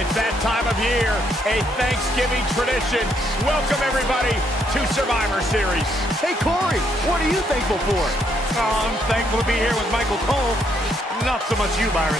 It's that time of year, a Thanksgiving tradition. Welcome, everybody, to Survivor Series. Hey, Corey, what are you thankful for? Oh, I'm thankful to be here with Michael Cole. Not so much you, Byron.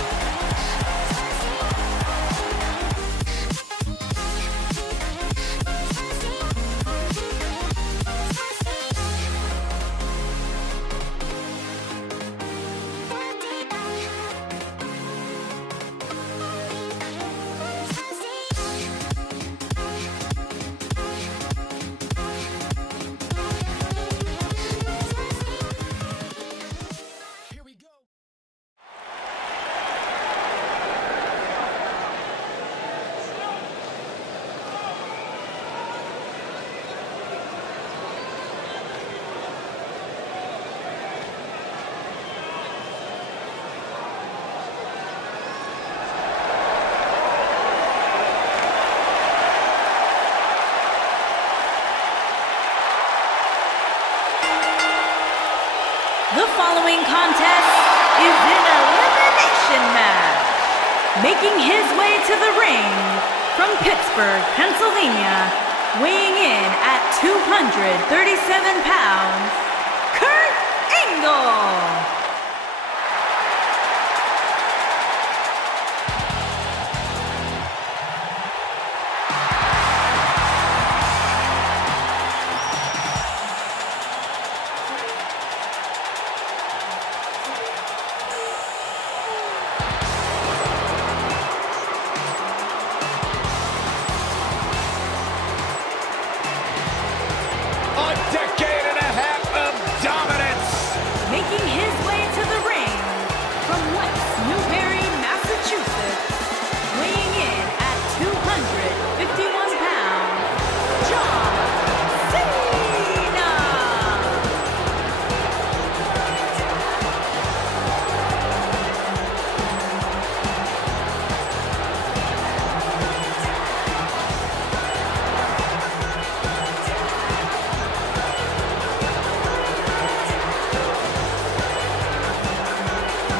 The following contest is an elimination match. Making his way to the ring from Pittsburgh, Pennsylvania, weighing in at 237 pounds, Kurt Angle. Making his way to the ring from West Newbury, Massachusetts, weighing in at 251 pounds, John CENA.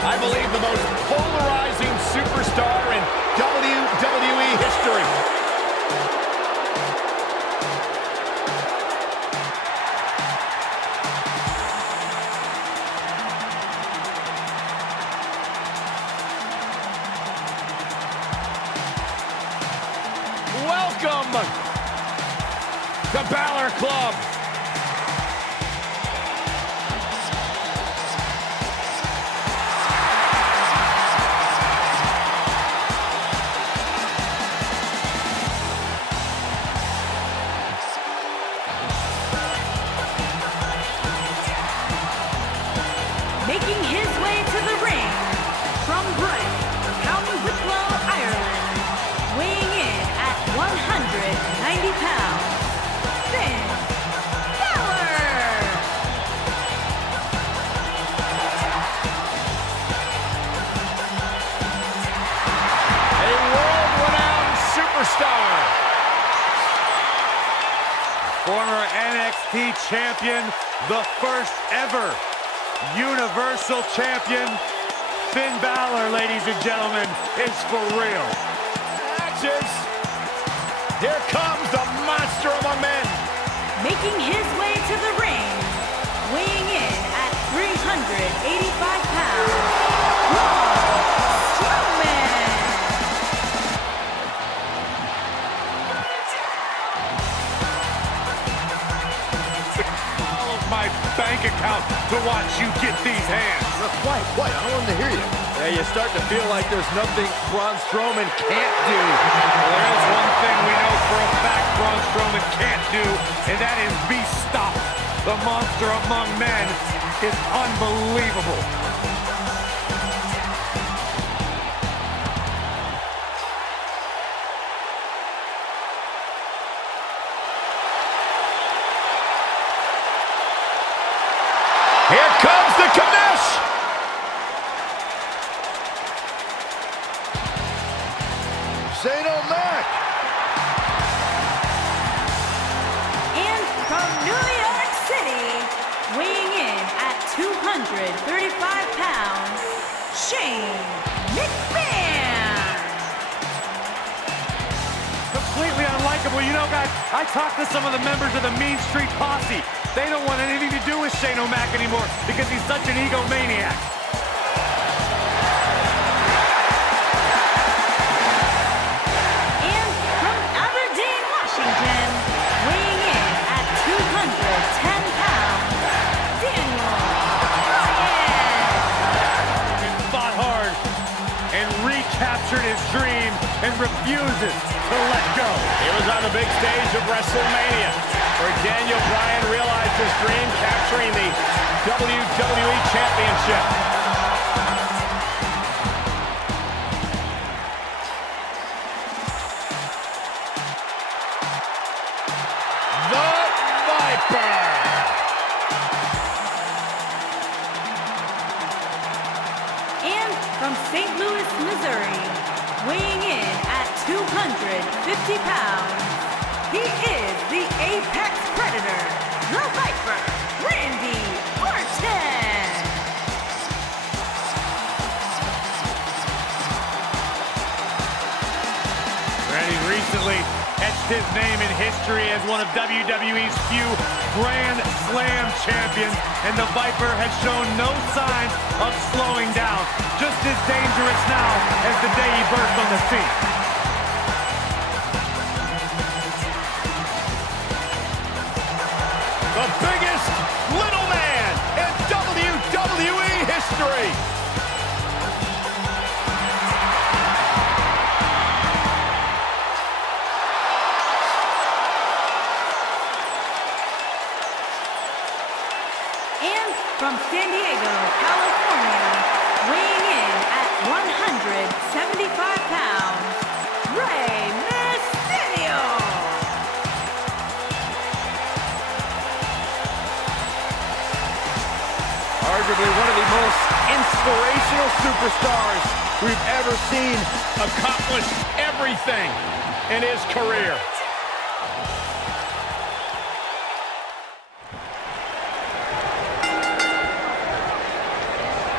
I believe the most polarizing superstar in WWE history. Welcome to BALOR Club. Making his way to the ring from BRYAN, County Wicklow, Ireland, weighing in at 190 pounds, BALOR. A world-renowned superstar. Former NXT champion, the first ever Universal Champion, Finn Balor, ladies and gentlemen, is for real. Matches. Here comes the monster among men. Making his way to the ring, weighing in at 385 pounds, STROWMAN. All of my bank account to watch you get these hands. Quiet, quiet, I don't want to hear you. Yeah, you start to feel like there's nothing Braun Strowman can't do. Well, there's one thing we know for a fact Braun Strowman can't do, and that is be stopped. The monster among men is unbelievable. Here comes the Climax. CENA Mac. And from New York City, weighing in at 235 pounds, Look, I talked to some of the members of the Mean Street Posse. They don't want anything to do with Shane O'Mac anymore because he's such an egomaniac. And from Aberdeen, Washington, weighing in at 210 pounds, Daniel Bryan. Fought hard and recaptured his dream and refuses to let go. It was on the big stage of WrestleMania where Daniel Bryan realized his dream, capturing the WWE Championship. The Viper! And from St. Louis, Missouri, weighing in at 250 pounds, he is the Apex Predator, the Viper, Randy Orton. Randy recently etched his name in history as one of WWE's few Grand Slam champions, and the Viper has shown no signs of slowing down. Just as dangerous now as the day he burst on the scene. The biggest little man in WWE history. And from San Diego, California, weighing in at 175 pounds, Rey Mysterio. Arguably one of the most inspirational superstars we've ever seen. Accomplished everything in his career.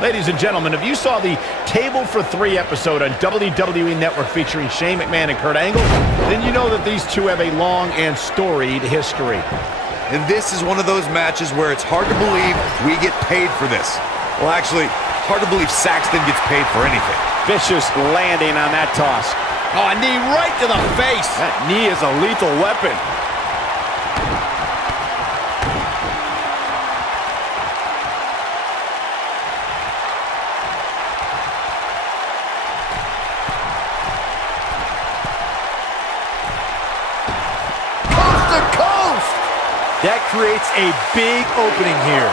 Ladies and gentlemen, if you saw the Table for 3 episode on WWE Network featuring Shane McMahon and Kurt Angle, then you know that these two have a long and storied history. And this is one of those matches where it's hard to believe we get paid for this. Well, actually, hard to believe Saxton gets paid for anything. Vicious landing on that toss. Oh, a knee right to the face. That knee is a lethal weapon. That creates a big opening here.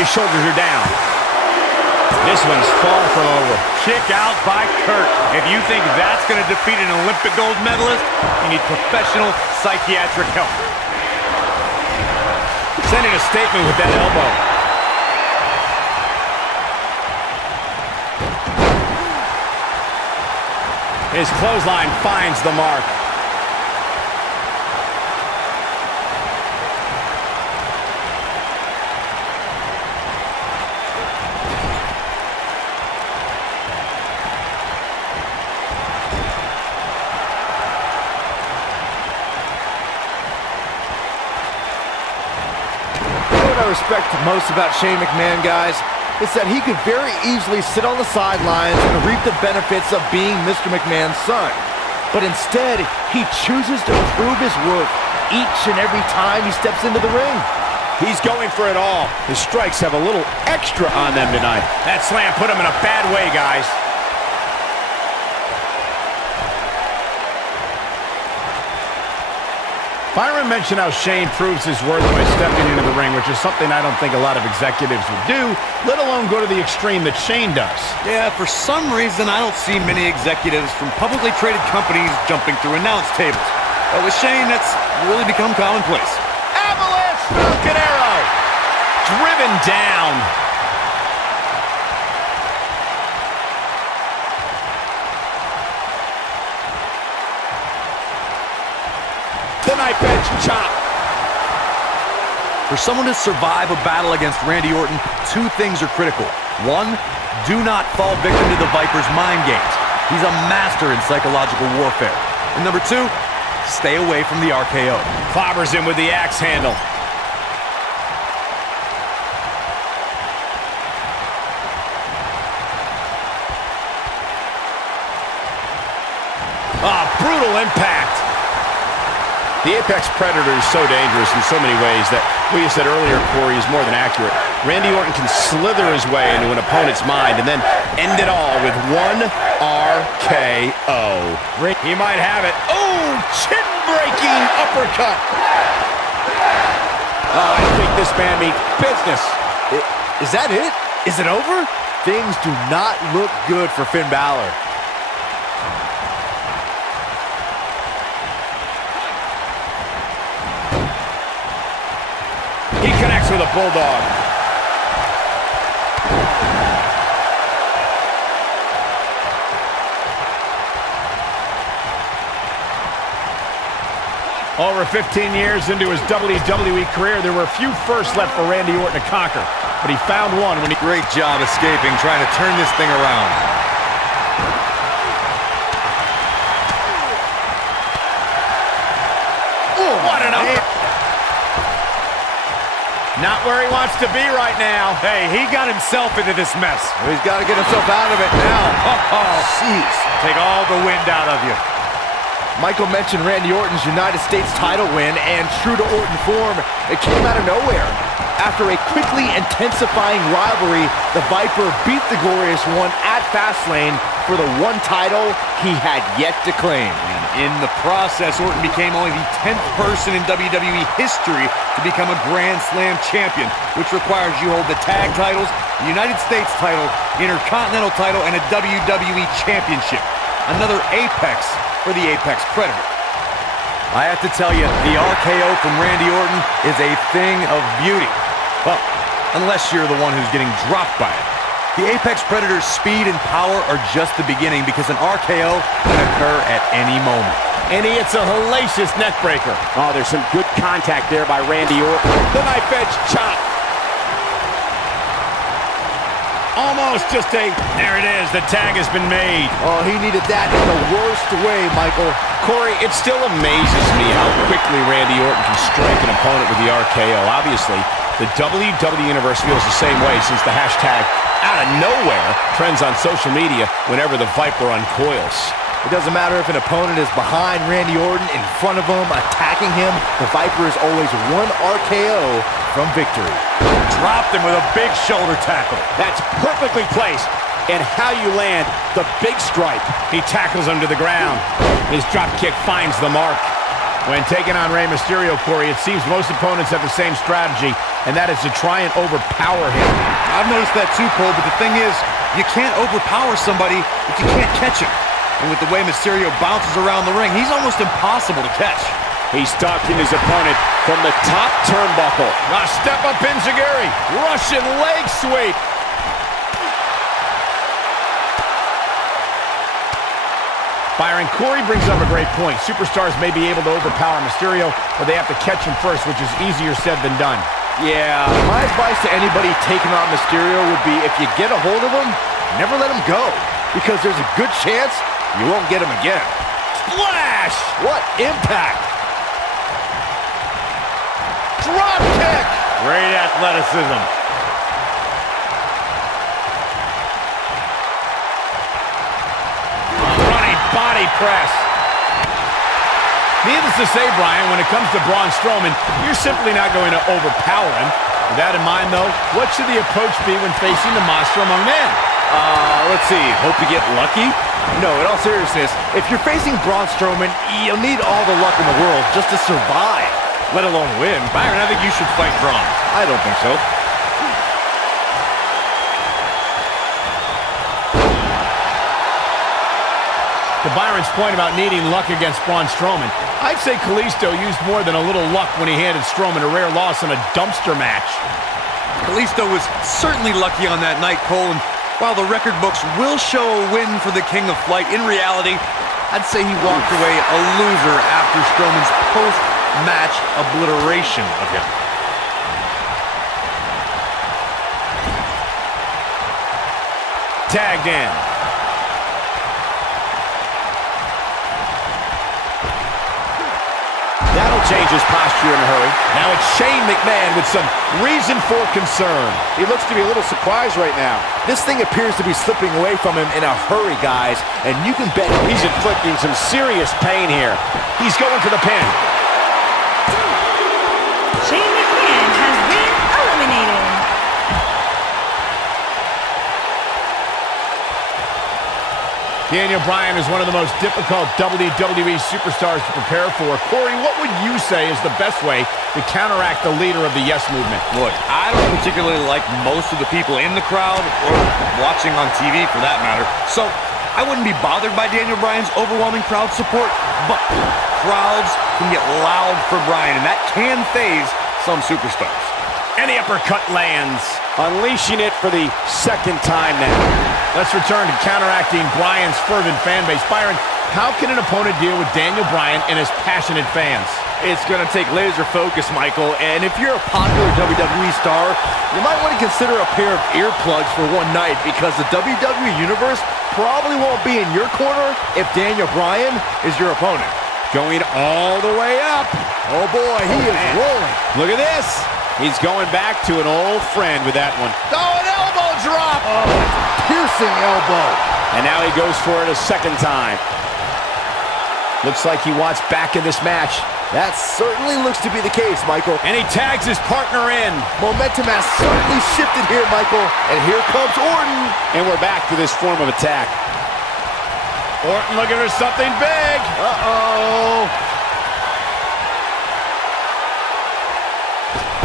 His shoulders are down. This one's far from over. Kick out by Kurt. If you think that's going to defeat an Olympic gold medalist, you need professional psychiatric help. Sending a statement with that elbow. His clothesline finds the mark. What I respect most about Shane McMahon, guys, is that he could very easily sit on the sidelines and reap the benefits of being Mr. McMahon's son. But instead, he chooses to prove his worth each and every time he steps into the ring. He's going for it all. His strikes have a little extra on them tonight. That slam put him in a bad way, guys. Byron mentioned how Shane proves his worth by stepping into the ring, which is something I don't think a lot of executives would do, let alone go to the extreme that Shane does. Yeah, for some reason, I don't see many executives from publicly traded companies jumping through announce tables. But with Shane, that's really become commonplace. Avalanche Falcon Arrow! Driven down. The knife edge chop. For someone to survive a battle against Randy Orton, two things are critical. One, Do not fall victim to the Viper's mind games. He's a master in psychological warfare. And number 2, stay away from the RKO. Clobbers him with the axe handle. Brutal impact. The Apex Predator is so dangerous in so many ways that what you said earlier, Corey, is more than accurate. Randy Orton can slither his way into an opponent's mind and then end it all with one RKO. He might have it. Oh, chin-breaking uppercut. Oh, I think this man means business. Is that it? Is it over? Things do not look good for Finn Balor. He connects with a bulldog. Over 15 years into his WWE career, there were a few firsts left for Randy Orton to conquer, but he found one when he... Great job escaping, trying to turn this thing around. What an upper... Not where he wants to be right now. Hey, he got himself into this mess. He's got to get himself out of it now. Jeez. Take all the wind out of you. Michael mentioned Randy Orton's United States title win, and true to Orton form, it came out of nowhere. After a quickly intensifying rivalry, the Viper beat the Glorious One at Fastlane for the one title he had yet to claim. And in the process, Orton became only the 10th person in WWE history to become a Grand Slam champion, which requires you hold the tag titles, the United States title, Intercontinental title, and a WWE championship. Another apex for the Apex Predator. I have to tell you, the RKO from Randy Orton is a thing of beauty. Well, unless you're the one who's getting dropped by it. The Apex Predator's speed and power are just the beginning, because an RKO can occur at any moment. And he hits a hellacious neckbreaker. Oh, there's some good contact there by Randy Orton. The knife edge chop. Almost just a... There it is. The tag has been made. Oh, he needed that in the worst way, Michael. Corey, it still amazes me how quickly Randy Orton can strike an opponent with the RKO. Obviously, the WWE Universe feels the same way since the hashtag out of nowhere trends on social media whenever the Viper uncoils. It doesn't matter if an opponent is behind Randy Orton, in front of him, attacking him. The Viper is always one RKO from victory. Dropped him with a big shoulder tackle. That's perfectly placed. And how you land the big strike. He tackles him to the ground. His drop kick finds the mark. When taking on Rey Mysterio, Corey, it seems most opponents have the same strategy, and that is to try and overpower him. I've noticed that too, Cole, but the thing is, you can't overpower somebody if you can't catch him. And with the way Mysterio bounces around the ring, he's almost impossible to catch. He's stalking his opponent from the top turnbuckle. Now step up Enziguri. Russian leg sweep. Byron, Corey brings up a great point. Superstars may be able to overpower Mysterio, but they have to catch him first, which is easier said than done. Yeah, my advice to anybody taking on Mysterio would be, if you get a hold of him, never let him go, because there's a good chance you won't get him again. Splash! What impact! Drop kick! Great athleticism. Running body press. Needless to say, Brian, when it comes to Braun Strowman, you're simply not going to overpower him. With that in mind, though, what should the approach be when facing the monster among men? Let's see. Hope you get lucky? No, in all seriousness, if you're facing Braun Strowman, you'll need all the luck in the world just to survive, let alone win. Byron, I think you should fight Braun. I don't think so. To Byron's point about needing luck against Braun Strowman, I'd say Kalisto used more than a little luck when he handed Strowman a rare loss in a dumpster match. Kalisto was certainly lucky on that night, Cole, and while the record books will show a win for the King of Flight, in reality, I'd say he walked away a loser after Strowman's post-match obliteration of him. tagged in. That'll change his posture in a hurry. Now it's Shane McMahon with some reason for concern. He looks to be a little surprised right now. This thing appears to be slipping away from him in a hurry, guys, and you can bet He's inflicting some serious pain here. He's going for the pin. Shane McMahon has been eliminated. Daniel Bryan is one of the most difficult WWE superstars to prepare for. Corey, what would you say is the best way to counteract the leader of the Yes Movement? Look, I don't particularly like most of the people in the crowd or watching on TV for that matter, so I wouldn't be bothered by Daniel Bryan's overwhelming crowd support, but crowds can get loud for Bryan, and that can phase some superstars. And the uppercut lands. Unleashing it for the second time now. Let's return to counteracting Bryan's fervent fan base. Byron, how can an opponent deal with Daniel Bryan and his passionate fans? it's going to take laser focus, Michael. And if you're a popular WWE star, you might want to consider a pair of earplugs for one night, because the WWE Universe probably won't be in your corner if Daniel Bryan is your opponent. Going all the way up. Oh boy, he is rolling. Look at this. He's going back to an old friend with that one. Oh, an elbow drop. Oh, piercing elbow. And now he goes for it a second time. Looks like he wants back in this match. That certainly looks to be the case, Michael. And he tags his partner in. Momentum has certainly shifted here, Michael. And here comes Orton. And we're back to this form of attack. Orton looking for something big. Uh-oh.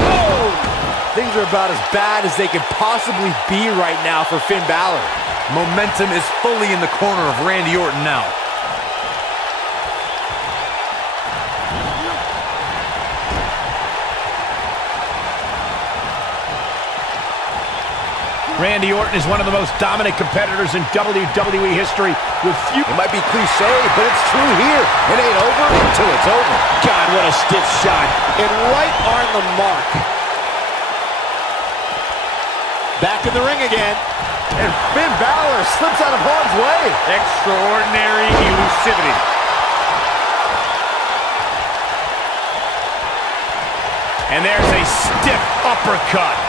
Oh! Things are about as bad as they could possibly be right now for Finn Balor. Momentum is fully in the corner of Randy Orton now. Randy Orton is one of the most dominant competitors in WWE history with few... It might be cliche, but it's true here. It ain't over until it's over. God, what a stiff shot. And right on the mark. Back in the ring again. And Finn Balor slips out of harm's way. Extraordinary elusivity. And there's a stiff uppercut.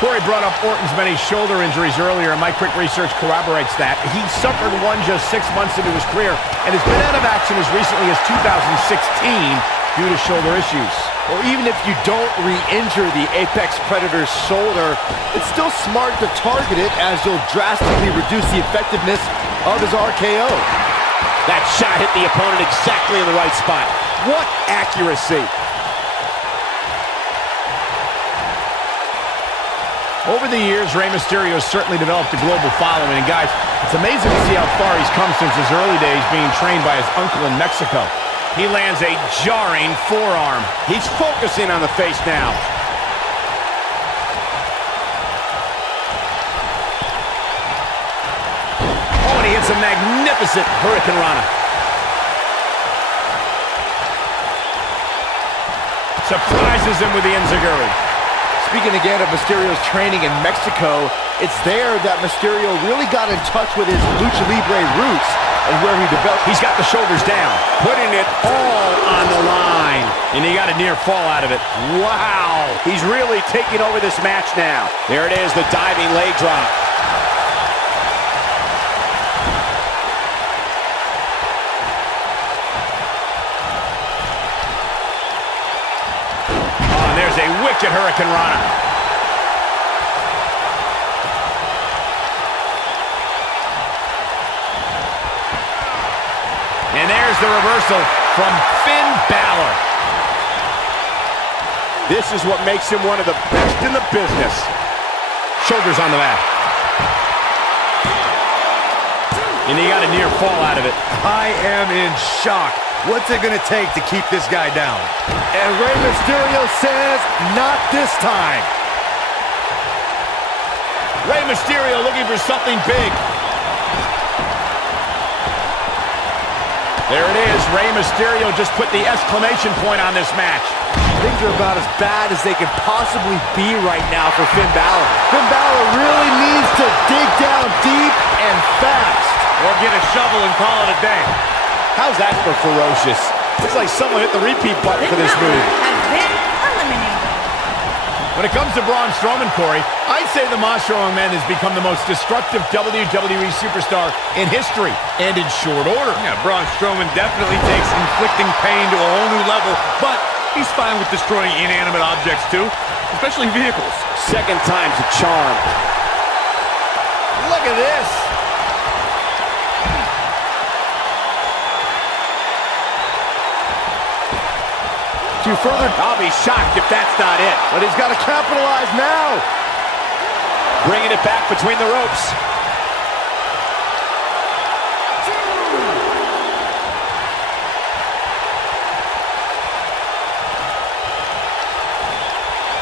Corey brought up Orton's many shoulder injuries earlier, and my quick research corroborates that. He suffered one just 6 months into his career and has been out of action as recently as 2016 due to shoulder issues. Well, even if you don't re-injure the Apex Predator's shoulder, it's still smart to target it, as you'll drastically reduce the effectiveness of his RKO. That shot hit the opponent exactly in the right spot. What accuracy. Over the years, Rey Mysterio has certainly developed a global following. And guys, it's amazing to see how far he's come since his early days being trained by his uncle in Mexico. He lands a jarring forearm. He's focusing on the face now. Oh, and he hits a magnificent Hurricane Rana. Surprises him with the Enziguri. Speaking again of Mysterio's training in Mexico, it's there that Mysterio really got in touch with his Lucha Libre roots and where he developed. He's got the shoulders down, Putting it all on the line. and he got a near fall out of it. Wow. He's really taking over this match now. There it is, the diving leg drop. There's a wicked Hurricane Rana. And there's the reversal from Finn Balor. This is what makes him one of the best in the business. Shoulders on the mat. And he got a near fall out of it. I am in shock. What's it going to take to keep this guy down? And Rey Mysterio says, not this time. Rey Mysterio looking for something big. There it is. Rey Mysterio just put the exclamation point on this match. Things are about as bad as they can possibly be right now for Finn Balor. Finn Balor really needs to dig down deep and fast. Or get a shovel and call it a day. How's that for ferocious? It's like someone hit the repeat button for this move. Has been eliminated. When it comes to Braun Strowman, Corey, I'd say the Macho Man has become the most destructive WWE superstar in history, and in short order. Yeah, Braun Strowman definitely takes inflicting pain to a whole new level, but he's fine with destroying inanimate objects too, especially vehicles. Second time's a charm. Look at this. To further, I'll be shocked if that's not it. but he's got to capitalize now. Bringing it back between the ropes.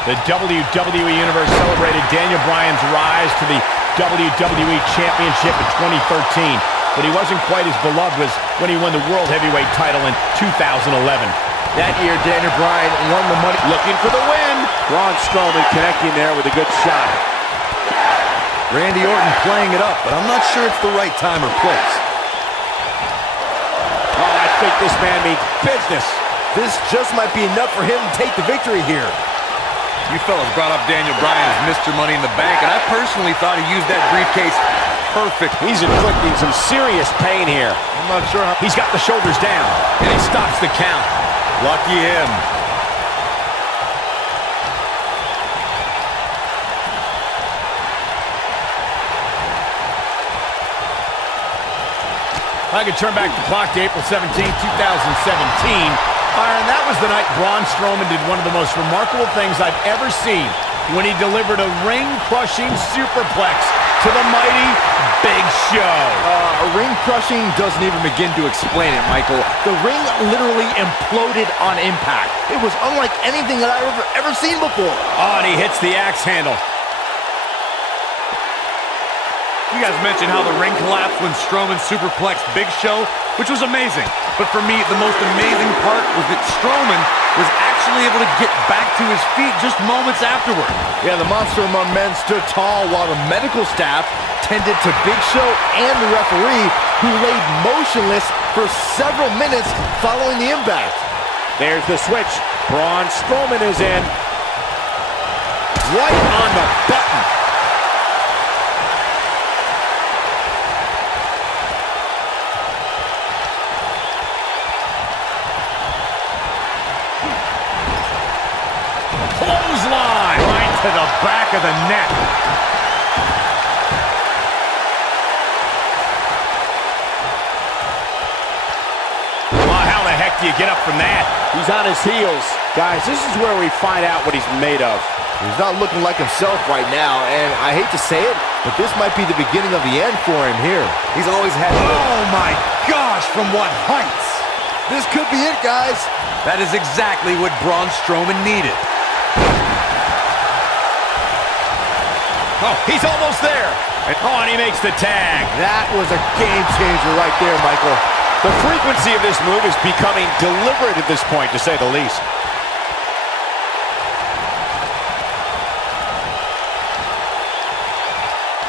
The WWE Universe celebrated Daniel Bryan's rise to the WWE Championship in 2013, but he wasn't quite as beloved as when he won the World Heavyweight title in 2011. That year, Daniel Bryan won the money. Looking for the win. Braun Strowman connecting there with a good shot. Randy Orton playing it up, but I'm not sure it's the right time or place. Oh, I think this man means business. This just might be enough for him to take the victory here. You fellas brought up Daniel Bryan as Mr. Money in the Bank, and I personally thought he used that briefcase perfect. He's inflicting some serious pain here. I'm not sure how. He's got the shoulders down, and he stops the count. Lucky him. If I could turn back the clock to April 17, 2017, Byron, that was the night Braun Strowman did one of the most remarkable things I've ever seen when he delivered a ring-crushing superplex to the mighty Big Show. Ring-crushing doesn't even begin to explain it, Michael. The ring literally imploded on impact. It was unlike anything that I've ever seen before. Oh, and he hits the axe handle. You guys mentioned how the ring collapsed when Strowman superplexed Big Show, which was amazing. But for me, the most amazing part was that Strowman was actually able to get back to his feet just moments afterward. Yeah, the Monster Among Men stood tall while the medical staff tended to Big Show and the referee, who laid motionless for several minutes following the impact. There's the switch. Braun Strowman is in. Right on the button. Clothesline right to the back of the neck. Well, how the heck do you get up from that? He's on his heels. Guys, this is where we find out what he's made of. He's not looking like himself right now, and I hate to say it, but this might be the beginning of the end for him here. He's always had... Oh my gosh, from what heights? This could be it, guys. That is exactly what Braun Strowman needed. Oh, he's almost there. Oh, and he makes the tag. That was a game changer right there, Michael. The frequency of this move is becoming deliberate at this point, to say the least.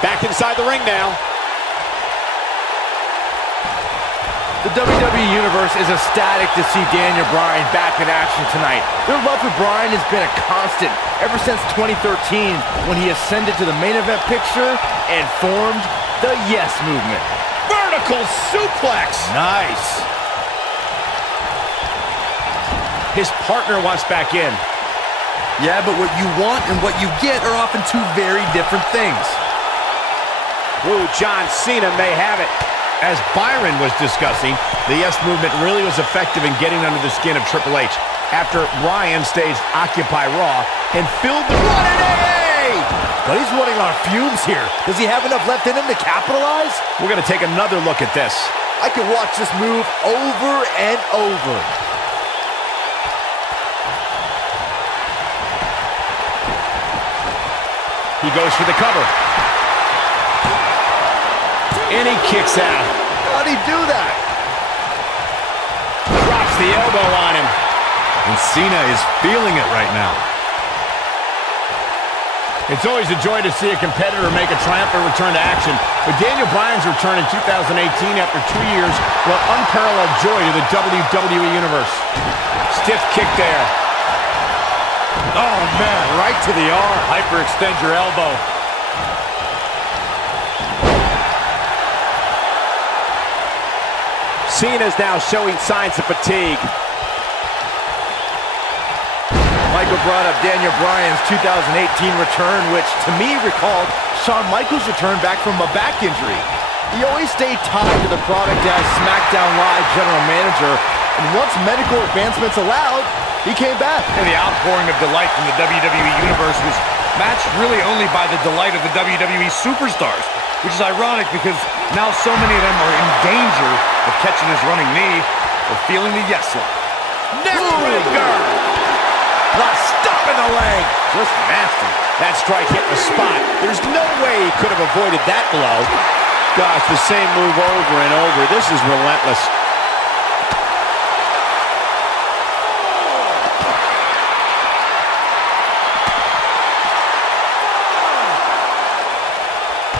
Back inside the ring now. The WWE Universe is ecstatic to see Daniel Bryan back in action tonight. Their love for Bryan has been a constant ever since 2013 when he ascended to the main event picture and formed the Yes Movement. Vertical suplex. Nice. His partner wants back in. Yeah, but what you want and what you get are often two very different things. Ooh, John Cena may have it. As Byron was discussing, the Yes Movement really was effective in getting under the skin of Triple H after Bryan staged Occupy Raw and filled the run at AA. But he's running on fumes here. Does he have enough left in him to capitalize? We're going to take another look at this. I could watch this move over and over. He goes for the cover. And he kicks out. How'd he do that? Drops the elbow on him. And Cena is feeling it right now. It's always a joy to see a competitor make a triumphant return to action, but Daniel Bryan's return in 2018 after 2 years brought unparalleled joy to the WWE Universe. Stiff kick there. Oh, man, right to the arm. Hyperextend your elbow. Cena's now showing signs of fatigue. Michael brought up Daniel Bryan's 2018 return, which to me recalled Shawn Michaels' return back from a back injury. He always stayed tied to the product as SmackDown Live general manager, and once medical advancements allowed, he came back. And the outpouring of delight from the WWE Universe was matched really only by the delight of the WWE superstars, which is ironic because now so many of them are in danger of catching his running knee or feeling the yes lock. Neckbreaker! The stop in the leg. Just nasty. That strike hit the spot. There's no way he could have avoided that blow. Gosh, the same move over and over. This is relentless.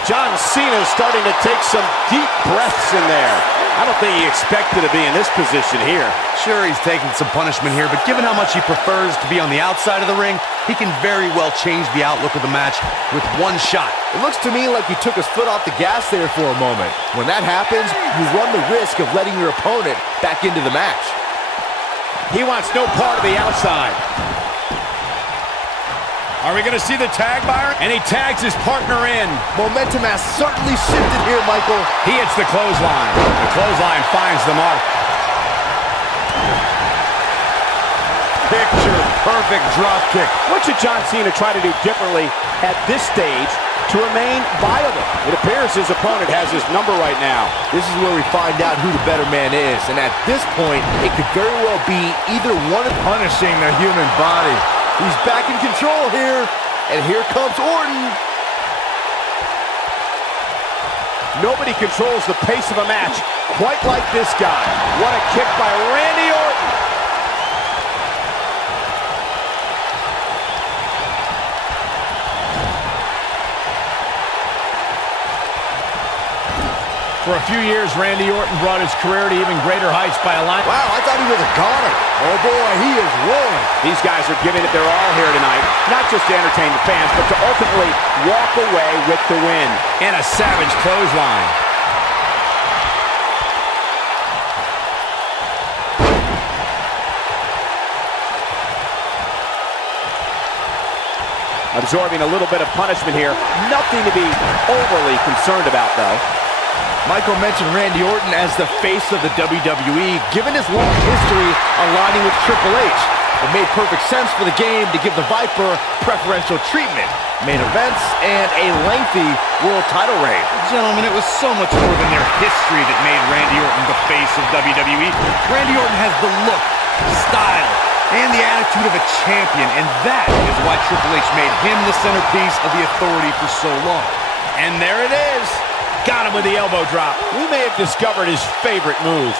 John Cena is starting to take some deep breaths in there. I don't think he expected to be in this position here. Sure, he's taking some punishment here, but given how much he prefers to be on the outside of the ring, he can very well change the outlook of the match with one shot. It looks to me like he took his foot off the gas there for a moment. When that happens, you run the risk of letting your opponent back into the match. He wants no part of the outside. Are we going to see the tag, Byron? And he tags his partner in. Momentum has certainly shifted here, Michael. He hits the clothesline. The clothesline finds the mark. Picture perfect drop kick. What should John Cena try to do differently at this stage to remain viable? It appears his opponent has his number right now. This is where we find out who the better man is, and at this point, it could very well be either one of Punishing the human body. He's back in control here, and here comes Orton. Nobody controls the pace of a match quite like this guy. What a kick by Randy Orton. For a few years, Randy Orton brought his career to even greater heights by aligning. Wow, I thought he was a goner. Oh boy, he is rolling. These guys are giving it their all here tonight, not just to entertain the fans, but to ultimately walk away with the win. And a savage clothesline. Absorbing a little bit of punishment here. Nothing to be overly concerned about, though. Michael mentioned Randy Orton as the face of the WWE, given his long history aligning with Triple H. It made perfect sense for the game to give the Viper preferential treatment, main events, and a lengthy world title reign. Gentlemen, it was so much more than their history that made Randy Orton the face of WWE. Randy Orton has the look, style, and the attitude of a champion, and that is why Triple H made him the centerpiece of the Authority for so long. And there it is. Got him with the elbow drop. We may have discovered his favorite move.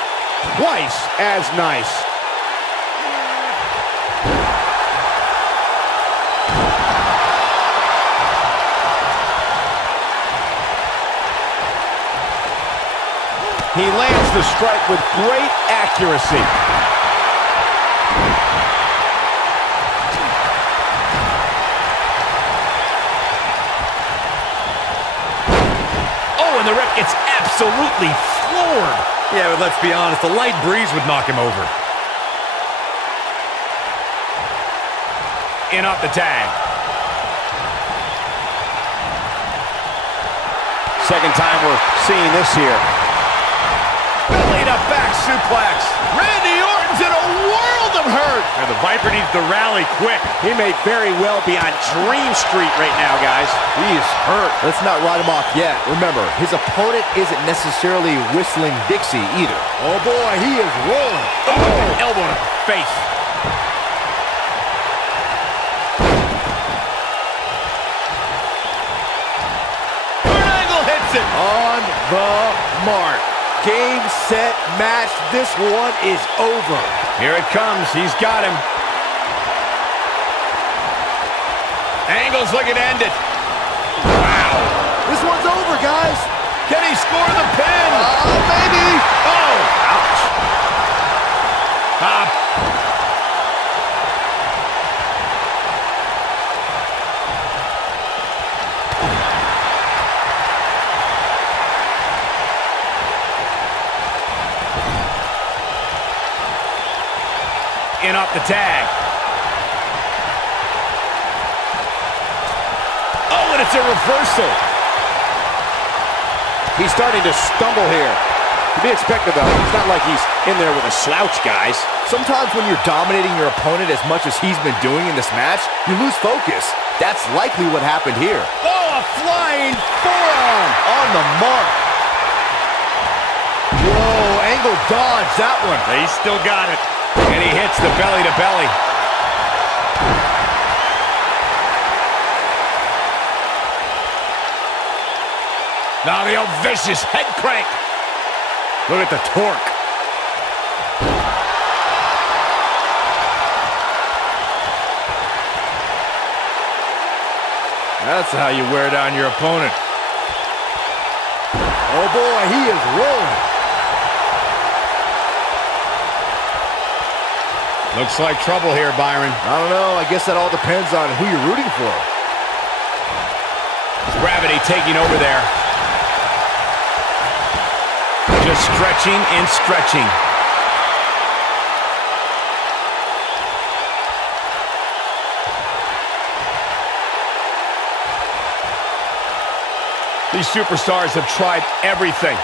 Twice as nice. He lands the strike with great accuracy. And the ref gets absolutely floored. Yeah, but let's be honest, a light breeze would knock him over. In off the tag. Second time we're seeing this here. Belly to back suplex. Randy Orton's in a world of hurt. And the Viper needs to rally quick. He may very well be on Dream Street right now, guys. He is hurt. Let's not write him off yet. Remember, his opponent isn't necessarily whistling Dixie either. Oh boy, he is rolling. Oh, elbow to the face. Kurt Angle hits it. On the mark. Game, set, match. This one is over. Here it comes. He's got him. Angle's looking to end it. Wow. This one's over, guys. Can he score the pin? Maybe. Oh, ouch. In off the tag. Oh, and it's a reversal. He's starting to stumble here. To be expected, though. It's not like he's in there with a slouch, guys. Sometimes when you're dominating your opponent as much as he's been doing in this match, you lose focus. That's likely what happened here. Oh, a flying forearm. On the mark. Whoa, Angle dodged that one. He's still got it. And he hits the belly to belly. Now the old vicious head crank. Look at the torque. That's how you wear down your opponent. Oh boy, he is rolling. Looks like trouble here, Byron. I don't know. I guess that all depends on who you're rooting for. Gravity taking over there. Just stretching and stretching. These superstars have tried everything.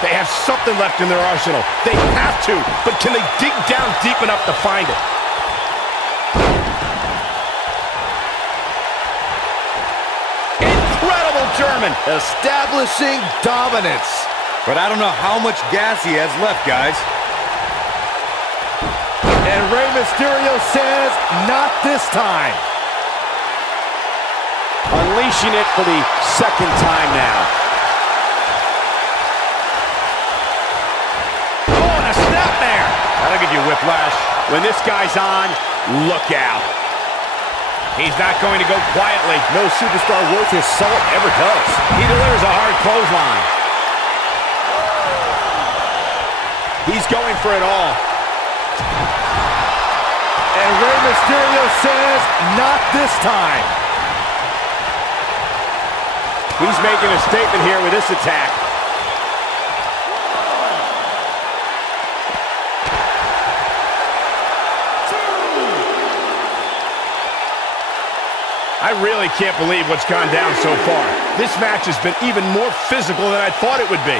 They have something left in their arsenal. They have to, but can they dig down deep enough to find it? Incredible German. Establishing dominance. But I don't know how much gas he has left, guys. And Rey Mysterio says, not this time. Unleashing it for the second time now. Oh, and a snap there. That'll give you whiplash. When this guy's on, look out. He's not going to go quietly. No superstar worth his salt ever does. He delivers a hard clothesline. He's going for it all. And Rey Mysterio says, not this time. He's making a statement here with this attack. I really can't believe what's gone down so far. This match has been even more physical than I thought it would be.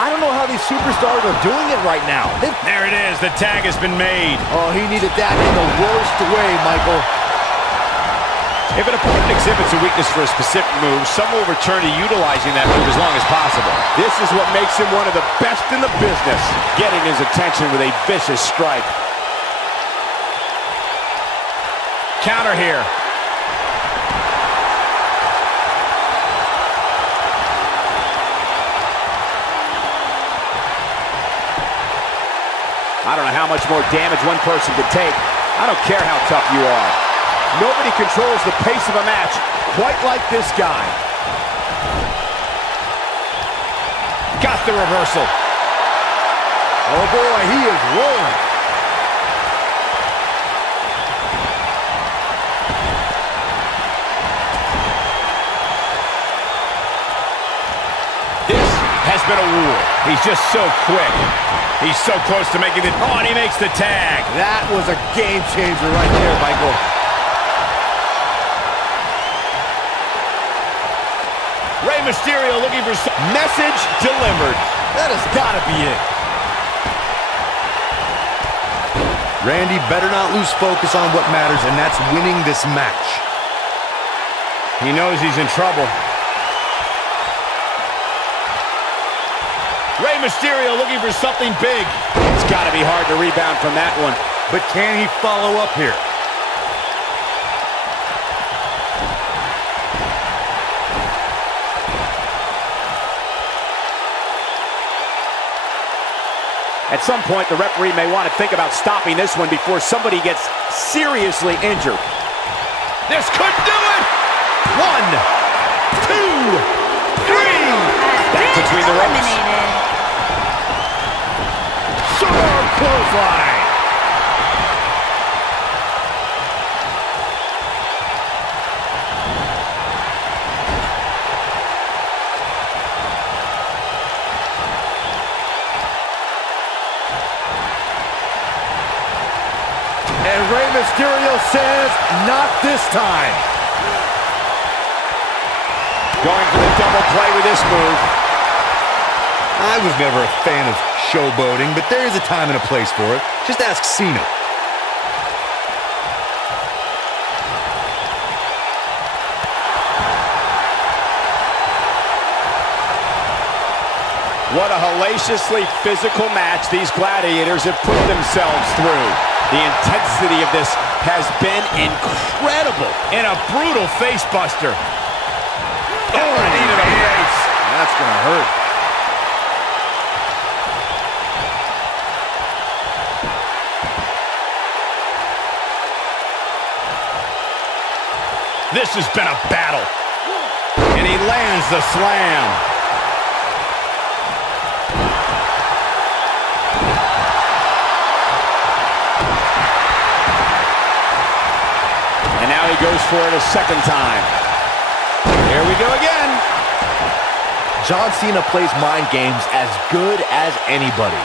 I don't know how these superstars are doing it right now. There it is. The tag has been made. Oh, he needed that in the worst way, Michael. If an opponent exhibits a weakness for a specific move, some will return to utilizing that move as long as possible. This is what makes him one of the best in the business, getting his attention with a vicious strike. Counter here. I don't know how much more damage one person could take. I don't care how tough you are. Nobody controls the pace of a match quite like this guy. Got the reversal. Oh boy, he is rolling. This has been a war. He's just so quick. He's so close to making it. Oh, and he makes the tag. That was a game changer right there, Michael. Rey Mysterio looking for some message delivered. That has got to be it. Randy better not lose focus on what matters, and that's winning this match. He knows he's in trouble. Rey Mysterio looking for something big. It's got to be hard to rebound from that one. But can he follow up here? At some point, the referee may want to think about stopping this one before somebody gets seriously injured. This could do it! 1, 2, 3! Back between the ropes. Sharp clothesline. And Rey Mysterio says, not this time. Going for the double play with this move. I was never a fan of showboating, but there is a time and a place for it. Just ask CENA. What a hellaciously physical match these gladiators have put themselves through. The intensity of this has been incredible. And a brutal face buster. Oh, knee to the face. That's going to hurt. This has been a battle. And he lands the slam. And now he goes for it a second time. Here we go again. John Cena plays mind games as good as anybody.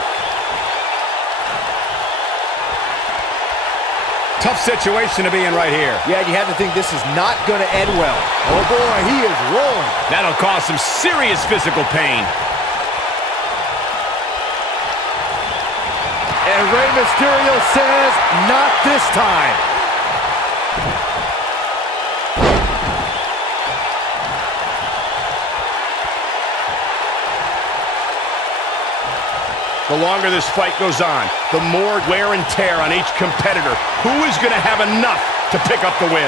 Tough situation to be in right here. Yeah, you have to think this is not going to end well. Oh boy, he is rolling. That'll cause some serious physical pain. And Rey Mysterio says, not this time. The longer this fight goes on, the more wear and tear on each competitor. Who is going to have enough to pick up the win?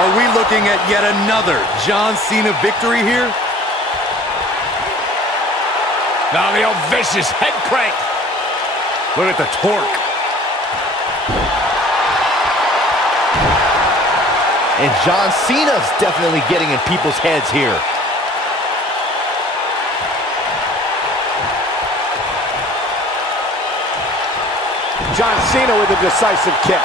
Are we looking at yet another John Cena victory here? Now the old vicious head crank. Look at the torque. And John Cena's definitely getting in people's heads here. John Cena with a decisive kick.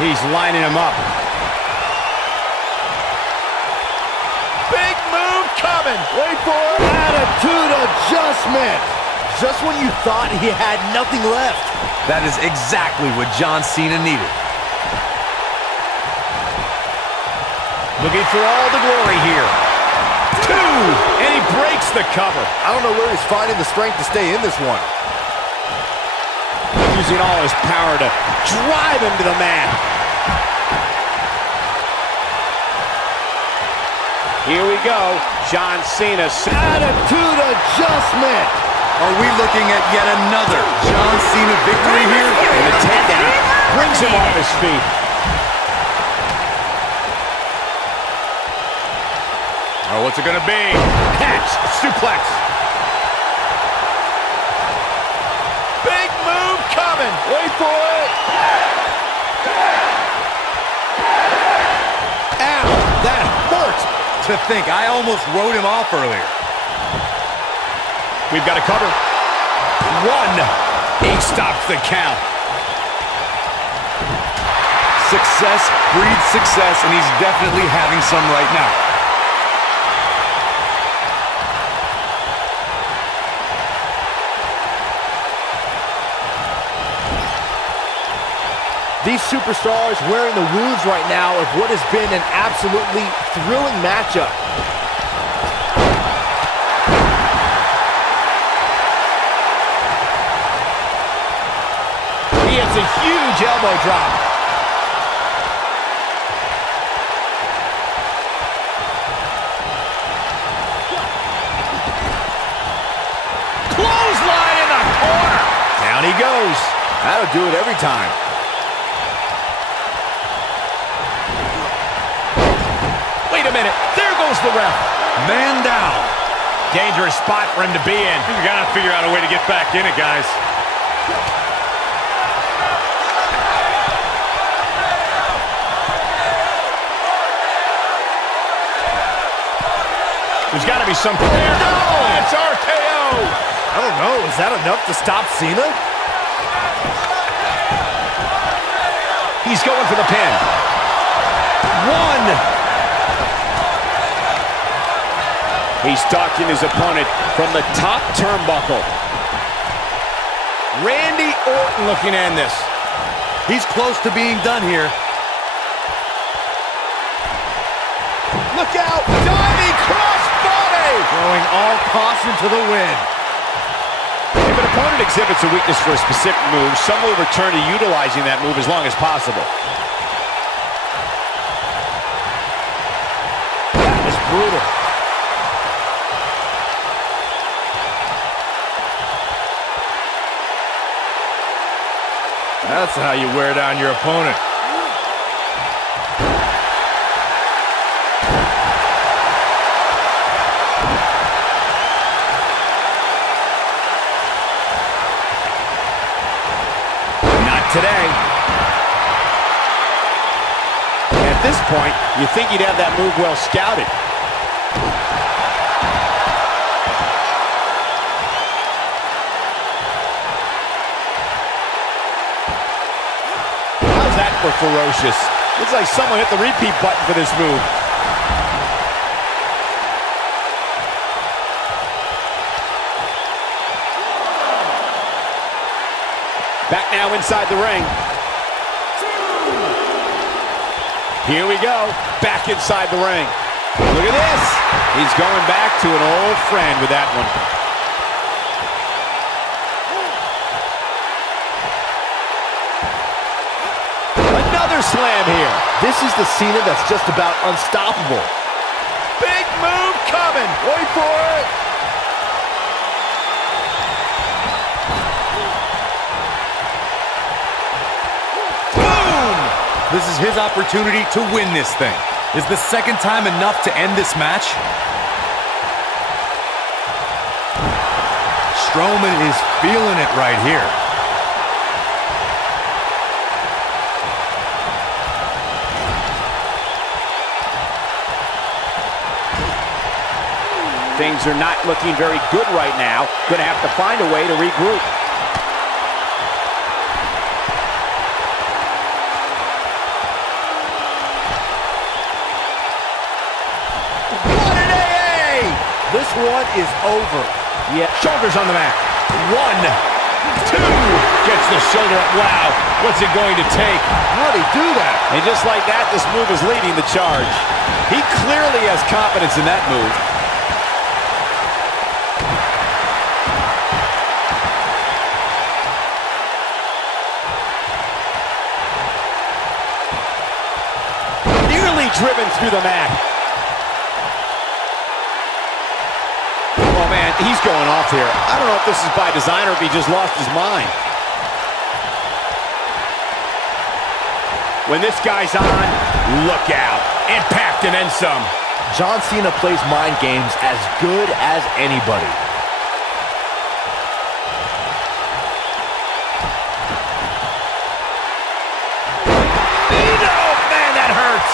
He's lining him up. Big move coming. Wait for it. Attitude adjustment. Just when you thought he had nothing left. That is exactly what John Cena needed. Looking for all the glory here. 2, and he breaks the cover. I don't know where he's finding the strength to stay in this one. Using all his power to drive him to the mat. Here we go. John Cena. Attitude adjustment. Are we looking at yet another John Cena victory here? And the takedown brings him off his feet. Oh, what's it gonna be? Catch, suplex. Big move coming. Wait for it. Ow, that hurt. To think, I almost wrote him off earlier. We've got a cover. 1. He stops the count. Success breeds success, and he's definitely having some right now. These superstars wearing the wounds right now of what has been an absolutely thrilling matchup. He hits a huge elbow drop. Clothesline in the corner. he goes. That'll do it every time. Wait a minute. There goes the ref. Man down. Dangerous spot for him to be in. You gotta figure out a way to get back in it, guys. There's got to be some... No! It's RKO! I don't know. Is that enough to stop Cena? He's going for the pin. One! He's stalking his opponent from the top turnbuckle. Randy Orton looking to end this. He's close to being done here. Look out! Diving crossbody! Throwing all caution to the wind. If an opponent exhibits a weakness for a specific move, some will return to utilizing that move as long as possible. That was brutal. That's how you wear down your opponent. Today. At this point, you think he'd have that move well scouted. How's that for ferocious? Looks like someone hit the repeat button for this move. Back now inside the ring. Here we go. Back inside the ring. Look at this. He's going back to an old friend with that one. Another slam here. This is the Cena that's just about unstoppable. Big move coming. Wait for it. This is his opportunity to win this thing. Is the second time enough to end this match? Strowman is feeling it right here. Things are not looking very good right now. Gonna have to find a way to regroup. This one is over. Yeah, shoulders on the mat. 1, 2, gets the shoulder up. Wow, what's it going to take? How'd he do that? And just like that, this move is leading the charge. He clearly has confidence in that move. Nearly driven through the mat. Oh, man, he's going off here. I don't know if this is by design or if he just lost his mind. When this guy's on, look out. Impact and then some. John Cena plays mind games as good as anybody. Oh, man, that hurts.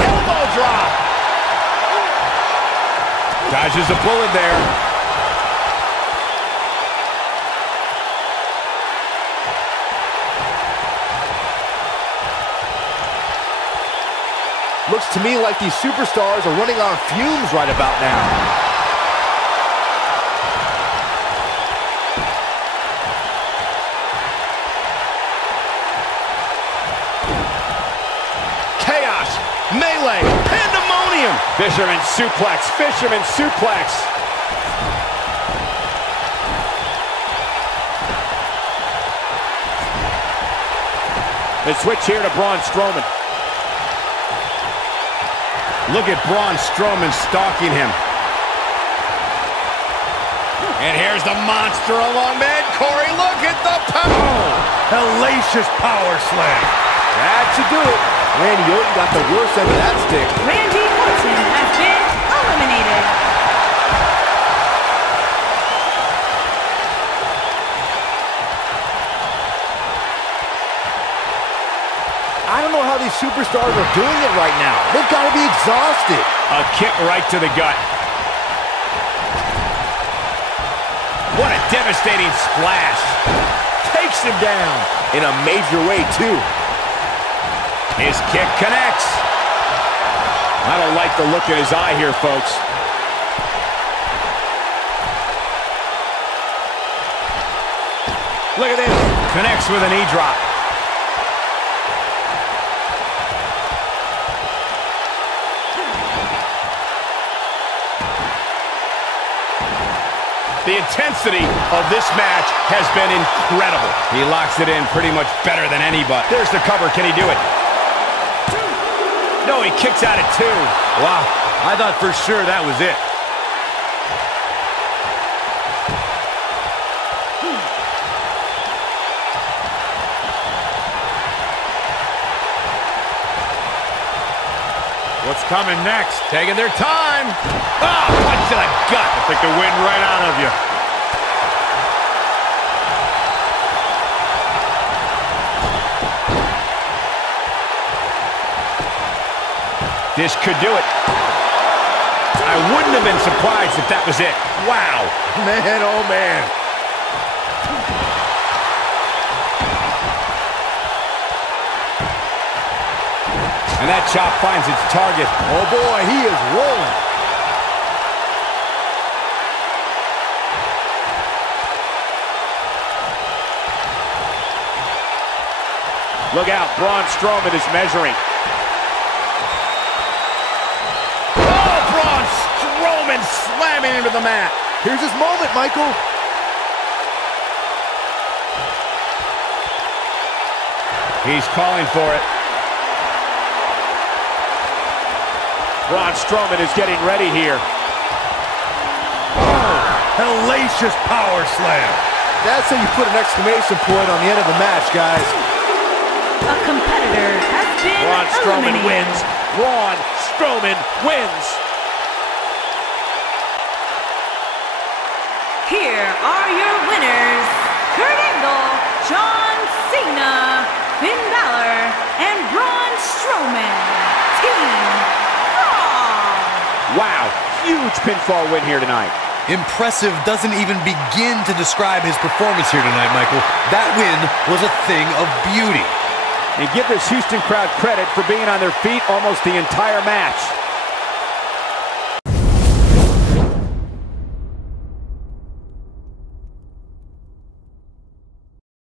Elbow drop. Dodges a bullet there. Looks to me like these superstars are running on fumes right about now. Chaos, melee, pandemonium. Fisherman suplex, fisherman suplex. Let's switch here to Braun Strowman. Look at Braun Strowman stalking him. And here's the monster among men. Corey, look at the power. Hellacious power slam. That should do it. Randy Orton got the worst end of that stick. Randy Orton has been eliminated. I don't know how these superstars are doing it right now. They've got to be exhausted. A kick right to the gut. What a devastating splash. Takes him down in a major way, too. His kick connects. I don't like the look in his eye here, folks. Look at this. Connects with a knee drop. The intensity of this match has been incredible. He locks it in pretty much better than anybody. There's the cover. Can he do it? No, he kicks out at 2. Wow, I thought for sure that was it. What's coming next? Taking their time. Ah, punch to the gut. Took the wind right out of you. This could do it. I wouldn't have been surprised if that was it. Wow. Man, oh man. And that chop finds its target. Oh boy, he is rolling. Look out, Braun Strowman is measuring. Oh, Braun Strowman slamming into the mat. Here's his moment, Michael. He's calling for it. Braun Strowman is getting ready here. Oh, Hellacious power slam. that's how you put an exclamation point on the end of a match, guys. A competitor has been Braun Strowman eliminated. wins. Braun Strowman wins. Here are your winners, Kurt Angle, John Cena, Finn Balor, and Braun Strowman. Team Raw. Wow, huge pinfall win here tonight. Impressive doesn't even begin to describe his performance here tonight, Michael. That win was a thing of beauty. And give this Houston crowd credit for being on their feet almost the entire match.